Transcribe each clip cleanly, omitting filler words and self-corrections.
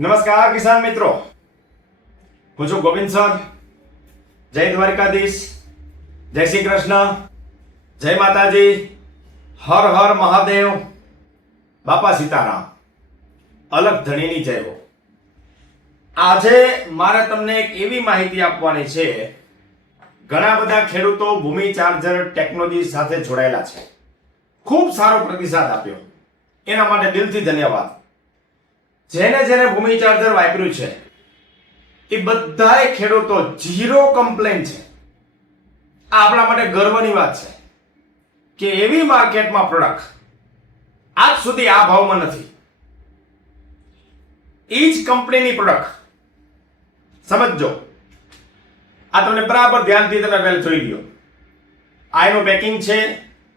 નમસ્કાર કિસાન મિત્રો, હું છું ગોવિંદ સર. જય દ્વારકાધીશ, જય શ્રી કૃષ્ણ, જય માતાજી, હર હર મહાદેવ, બાપા સીતારામ, અલગ ધણીની જય હો. આજે મારે તમને એક એવી માહિતી આપવાની છે. ઘણા બધા ખેડૂતો ભૂમિ ચાર્જર ટેકનોલોજી સાથે જોડાયેલા છે. ખૂબ સારો પ્રતિસાદ આપ્યો, એના માટે દિલથી ધન્યવાદ. જેને ભૂમિ ચાર્જર વાપર્યું છે એ બધાય ખેડૂતો ઝીરો કમ્પ્લેન છે. આ આપણા માટે ગર્વની વાત છે કે એવી માર્કેટમાં પ્રોડક્ટ આજ સુધી આ ભાવમાં નથી. એ જ કંપનીની પ્રોડક્ટ સમજો. આ તમને બરાબર ધ્યાનથી તમે પહેલા જોઈ લ્યો. આ એનું પેકિંગ છે,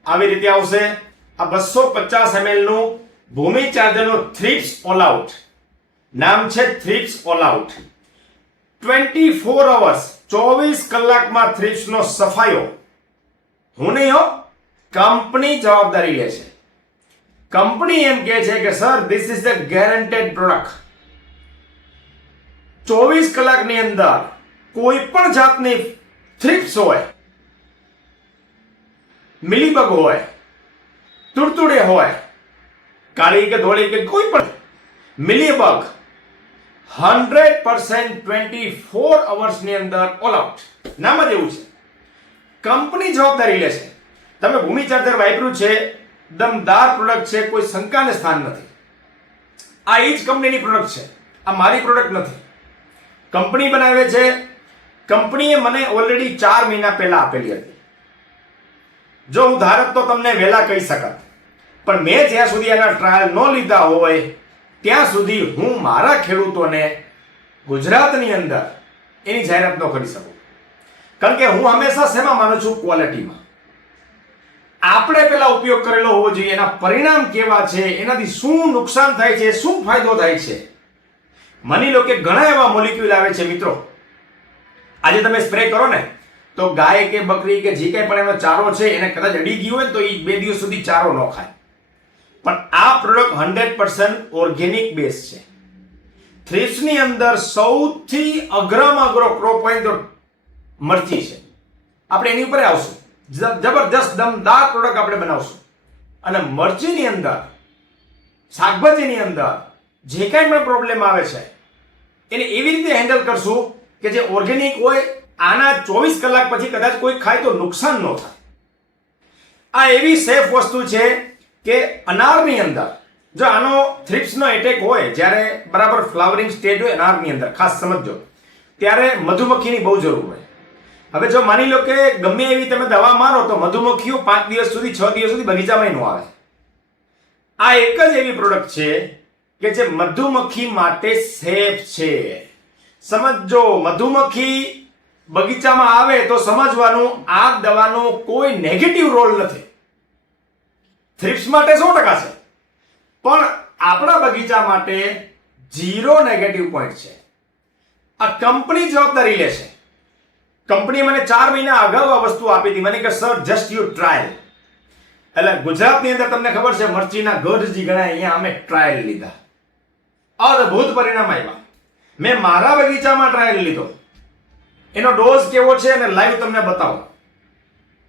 આવી રીતે આવશે. આ 250 ml નું ભૂમિ ચાર્જરનું થ્રિપ્સ ઓલ આઉટ નામ છે. થ્રિપ્સ ઓલ આઉટ 24 અવર્સ 24 કલાકમાં થ્રિપ્સ નો સફાયો હું નહીં હો, કંપની જવાબદારી લે છે. કંપની એમ કહે છે કે sir this is the guaranteed product. 24 કલાકની અંદર કોઈ પણ જાતની થ્રિપ્સ હોય, મિલીબગ હોય, તુડતુડે હોય, કાળી કે ધોળી કે કોઈ પણ મિલીબગ 100% 24 અવર્સની અંદર ઓલ આઉટ. નામ જ એવું છે. કંપની જવાબદારી લે છે. તમે ભૂમિ ચાર્જર વાપર્યું છે, દમદાર પ્રોડક્ટ છે, કોઈ શંકાને સ્થાન નથી. આ એ જ કંપનીની પ્રોડક્ટ છે, આ મારી પ્રોડક્ટ નથી. કંપની બનાવે છે. કંપનીએ મને ઓલરેડી 4 મહિના પહેલા આપેલી હતી. જો હું ધારક તો તમને વહેલા કહી શકત, પણ મેં જ્યાં સુધી એના ટ્રાયલ ન લીધા હોય ત્યાં સુધી હું મારા ખેડૂતોને ગુજરાતની અંદર એની જાહેરાત ન કરી શકું. કારણ કે હું હંમેશા શેમાં માનું છું? ક્વોલિટીમાં. આપણે પેલા ઉપયોગ કરેલો હોવો જોઈએ, એના પરિણામ કેવા છે, એનાથી શું નુકસાન થાય છે, શું ફાયદો થાય છે. માની લો કે ઘણા એવા મોલિક્યુલ આવે છે મિત્રો. આજે તમે સ્પ્રે કરો ને તો ગાય કે બકરી કે જે કંઈ પણ એનો ચારો છે એને કદાચ અડી ગયું હોય તો એ 2 દિવસ સુધી ચારો ન ખાય. પણ આ પ્રોડક્ટ 100% ઓર્ગેનિક બેઝ છે. થ્રિપ્સની અંદર સૌથી અઘરામાં અઘરો ક્રોપ પોઈન્ટ મરચી છે. આપણે એની ઉપર આવશું. જબરદસ્ત દમદાર પ્રોડક્ટ આપણે બનાવશું. અને મરચીની અંદર, શાકભાજીની અંદર જે કાંઈ પણ પ્રોબ્લેમ આવે છે એને એવી રીતે હેન્ડલ કરશું કે જે ઓર્ગેનિક હોય. આના 24 કલાક પછી કદાચ કોઈ ખાય તો નુકસાન ન થાય. આ એવી સેફ વસ્તુ છે કે અનારની અંદર જો આનો થ્રિપ્સનો એટેક હોય, જ્યારે બરાબર ફ્લાવરિંગ સ્ટેજ હોય અનારની અંદર, ખાસ સમજો, ત્યારે મધુમક્ખીની બહુ જરૂર હોય. હવે જો માની લો કે ગમે એવી તમે દવા મારો તો મધુમક્ખીઓ 5 દિવસ સુધી 6 દિવસ સુધી બગીચામાં ન આવે. આ એક જ એવી પ્રોડક્ટ છે કે જે મધુમક્ખી માટે સેફ છે. સમજો, મધુમક્ખી બગીચામાં આવે તો સમજવાનું આ દવાનો કોઈ નેગેટિવ રોલ નથી. થ્રિપ્સ માટે 100% છે, પણ આપણા બગીચા માટે 0 નેગેટિવ પોઈન્ટ છે. આ કંપની જવાબદારી લે છે. કંપનીએ મને 4 મહિના અગાઉ આ વસ્તુ આપી હતી. મને કે સર જસ્ટ યુ ટ્રાયલ. એટલે ગુજરાતની અંદર તમને ખબર છે મરચીના ગઢ જે ગણાય, અહીંયા અમે ટ્રાયલ લીધા. અદ્ભુત પરિણામ આવ્યા. મેં મારા બગીચામાં ટ્રાયલ લીધો. એનો ડોઝ કેવો છે અને લાઈવ તમને બતાવો.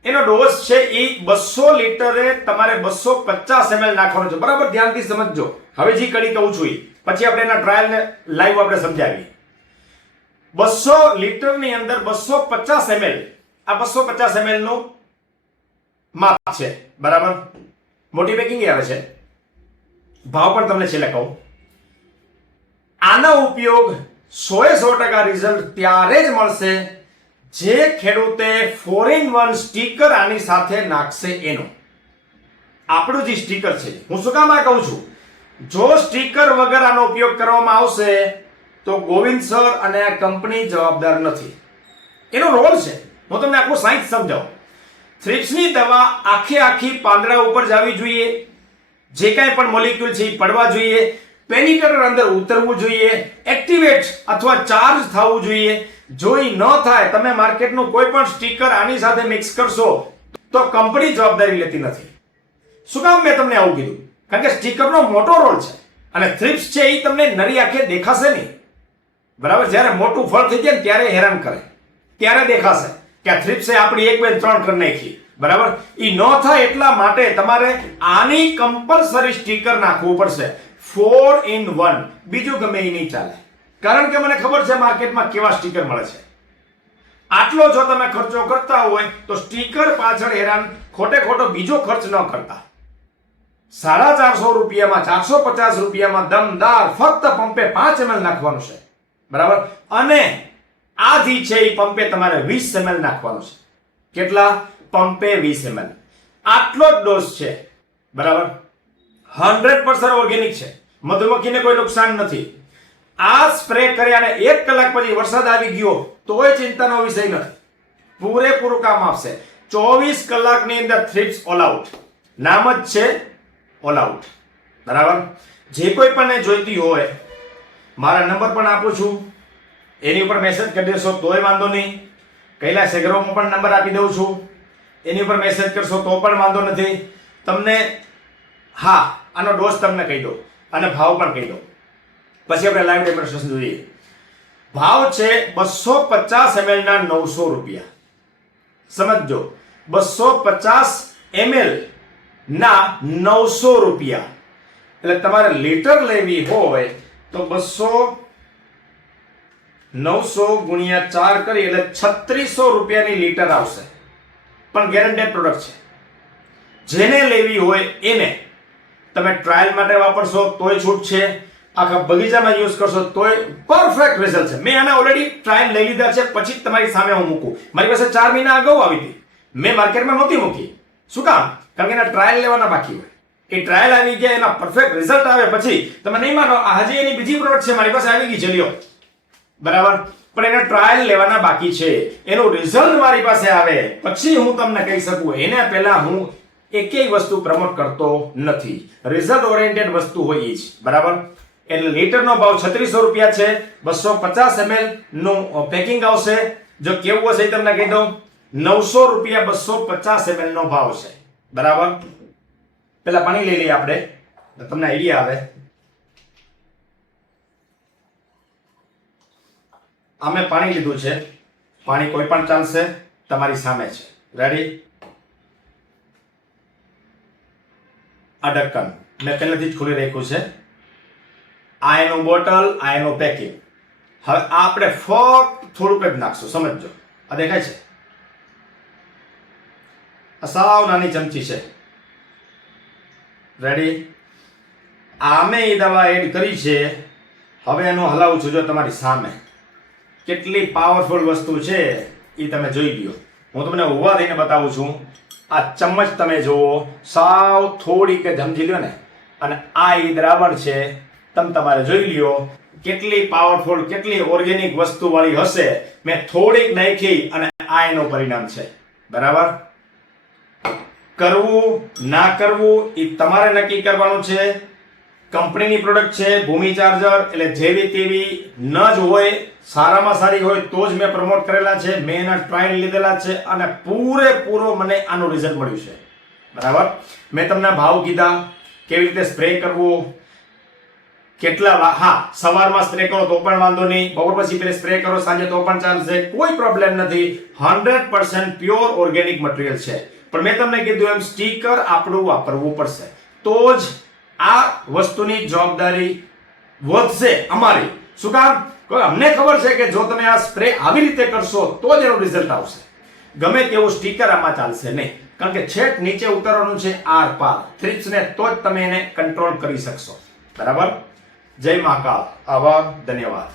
એનો ડોઝ છે એ 200 લીટરે તમારે 250 ml નાખવાનો છે. બરાબર ધ્યાનથી સમજજો. હવે જે કડી કહું છું પછી આપણે એના ટ્રાયલને લાઈવ આપણે સમજાવીએ. 200 લીટરની અંદર 250 ml, આ 250 ml નું માપ છે. બરાબર, મોટી પેકિંગ આવે છે. ભાવ પણ તમને છેલ્લે કહું. આનો ઉપયોગ 100% રિઝલ્ટ ત્યારે જ મળશે જે ખેડૂતે 4-in-1 સ્ટીકર આની સાથે નાખશે એનું. આપણું જે સ્ટીકર છે, હું શું કામ આ કહું છું? જો સ્ટીકર વગર આનો ઉપયોગ કરવામાં આવશે તો ગોવિંદ સર અને આ કંપની જવાબદાર નથી. એનો રોલ છે. હું તમને આખું સાયન્સ સમજાવું. થ્રિપ્સની દવા આખી પાંદડા ઉપર જવી જોઈએ. જે કાંઈ પણ મોલિક્યુલ છે એ પડવા જોઈએ. પેનિકટર અંદર ઉતરવું જોઈએ. એક્ટિવેટ અથવા ચાર્જ થવું જોઈએ. જો એ ન થાય, તમે માર્કેટનું કોઈ પણ સ્ટીકર આની સાથે મિક્સ કરશો તો કંપની જવાબદારી લેતી નથી. શું કામ મેં તમને આવું કીધું? કારણ કે સ્ટીકરનો મોટો રોલ છે. અને થ્રિપ્સ છે એ તમને નરી આંખે દેખાશે નહીં, બરાબર. જ્યારે મોટું ફળ થઈ જાય ને ત્યારે હેરાન કરે, ત્યારે દેખાશે કે આ થ્રિપ્સે આપણી 1 2 3 કરી નાખી, બરાબર. એ ન થાય એટલા માટે તમારે આની કમ્પલસરી સ્ટીકર નાખવું પડશે, 4 in 1. બીજું ગમે એ નહીં ચાલે, કારણ કે મને ખબર છે માર્કેટમાં કેવા સ્ટીકર મળે છે. આટલો જો તમે ખર્ચો કરતા હોય તો સ્ટીકર પાછળ હેરાન ખોટે ખોટો બીજો ખર્ચ ન કરતા. 450 રૂપિયામાં 450 રૂપિયામાં દમદાર ફક્ત પંપે 5 ml નાખવાનું છે, બરાબર. અને આથી છે એ પંપે તમારે 20 ml નાખવાનું છે. કેટલા? પંપે 20 ml. આટલો જ ડોઝ છે, બરાબર. 100% ઓર્ગેનિક છે, મધુમક્ખીને કોઈ નુકસાન નથી. આ સ્પ્રે કર્યા અને 1 કલાક પછી વરસાદ આવી ગયો તોય ચિંતાનો વિષય નથી, પૂરેપૂરું કામ આપશે. 24 કલાકની અંદર થ્રિપ્સ ઓલ આઉટ, નામ જ છે ઓલ આઉટ, બરાબર. જે કોઈ પણ જોઈતી હોય મારા નંબર પણ આપું છું, એની ઉપર મેસેજ કરી દેશો તોય વાંધો નહીં. કૈલાશ એગ્રોમાં પણ નંબર આપી દઉં છું, એની ઉપર મેસેજ કરશો તો પણ વાંધો નથી. તમને હા આનો ડોઝ તમને કહી દો અને ભાવ પણ કહી દો, પછી આપણે લાઈવ ડેમોન્સ્ટ્રેશન જોઈએ. ભાવ છે 250 ml ના 900 રૂપિયા. સમજો, 250 ml ના 900 રૂપિયા. એટલે તમારે લીટર લેવી હોય તો 900 ગુણ્યા 4 કરી એટલે 3600 રૂપિયાની લીટર આવશે. પણ ગેરંટેડ પ્રોડક્ટ છે. જેને લેવી હોય એને તમે ટ્રાયલ માટે વાપરશો તોય છૂટ છે, આખા બગીચામાં યુઝ કરશો તોય પરફેક્ટ રિઝલ્ટ છે. મેં આના ઓલરેડી ટ્રાયલ લઈ લીધા છે, પછી તમારી સામે હું મૂકું. મારી પાસે 4 મહિના અગાઉ આવી હતી, મેં માર્કેટમાં નહોતી મૂકી. શું કામ? કારણ કે એના ટ્રાયલ લેવાના બાકી હોય. એ ટ્રાયલ આવી ગયા, એના પરફેક્ટ રિઝલ્ટ આવે પછી તમે નહીં માનો, હજી એની બીજી પ્રોડક્ટ છે મારી પાસે આવી ગઈ છે, લ્યો, બરાબર. પણ એના ટ્રાયલ લેવાના બાકી છે. એનું રિઝલ્ટ મારી પાસે આવે પછી હું તમને કહી શકું. એના પહેલા હું એકેય વસ્તુ પ્રમોટ કરતો નથી. રિઝલ્ટ ઓરિએન્ટેડ વસ્તુ હોય એ જ, બરાબર. એટલે લીટરનો ભાવ 3600 રૂપિયા છે. 250 ml નું પેકિંગ આવશે. જો કેવું હશે એ તમને કહી દઉં, 900 રૂપિયા 250 ml નો ભાવ છે, બરાબર. પેલા પાણી લઈ લઈએ આપણે, તમને આઈડિયા આવે. અમે પાણી લીધું છે, પાણી કોઈ પણ ચાલશે, તમારી સામે છે. રેડી? આ ઢક્કન મેં પહેલેથી જ ખુલી રાખ્યું છે. આ એનું બોટલ, આ એનું પેકિંગ. હવે આપણે ફક્ત થોડુંક જ નાખશું, સમજો. આ દેખાય છે, આ સાવ નાની ચમચી છે. રેડી? આમે એ દવા એડ કરી છે. હવે એનું હલાવું છું, જો તમારી સામે. કેટલી પાવરફુલ વસ્તુ છે એ તમે જોઈ લ્યો. હું તમને ઉભા થઈને બતાવું છું. આ ચમચ તમે જુઓ, સાવ થોડીક સમજી લ્યો ને. અને આ એ દ્રાવણ છે, તમે તમારે જોઈ લ્યો કેટલી પાવરફુલ, કેટલી ઓર્ગેનિક વસ્તુ વાળી હશે. મેં થોડીક નાખી અને આ એનું પરિણામ છે, બરાબર. કરવું ના કરવું એ તમારે નક્કી કરવાનું છે. કંપનીની પ્રોડક્ટ છે, ભૂમિ ચાર્જર, એટલે જેવી તેવી ન જ હોય, સારામાં સારી હોય તો જ મેં પ્રમોટ કરેલા છે. મેં એના ટ્રાયલ લીધેલા છે અને પૂરેપૂરો મને આનું રિઝલ્ટ મળ્યું છે, બરાબર. મેં તમને ભાવ કીધા, કેવી રીતે સ્પ્રે કરવો, કેટલા. હા, સવારમાં સ્પ્રે કરો તો પણ વાંધો નહીં, બપોર પછી સ્પ્રે કરો સાંજે તો પણ ચાલશે, કોઈ પ્રોબ્લેમ નથી. 100% પ્યોર ઓર્ગેનિક મટીરિયલ છે. પણ મેં તમને કીધું એમ સ્ટીકર આપણું વાપરવું પડશે તો જ આ વસ્તુની જવાબદારી વધશે અમારી. શું કામ? અમને ખબર છે કે જો તમે આ સ્પ્રે આવી રીતે કરશો તો જ એનું રિઝલ્ટ આવશે. ગમે તેવું સ્ટીકર આમાં ચાલશે નહીં, કારણ કે છેક નીચે ઉતારવાનું છે આર પાર થ્રિપ્સને, તો જ તમે એને કંટ્રોલ કરી શકશો, બરાબર. જય મહાકાલ. આભાર, ધન્યવાદ.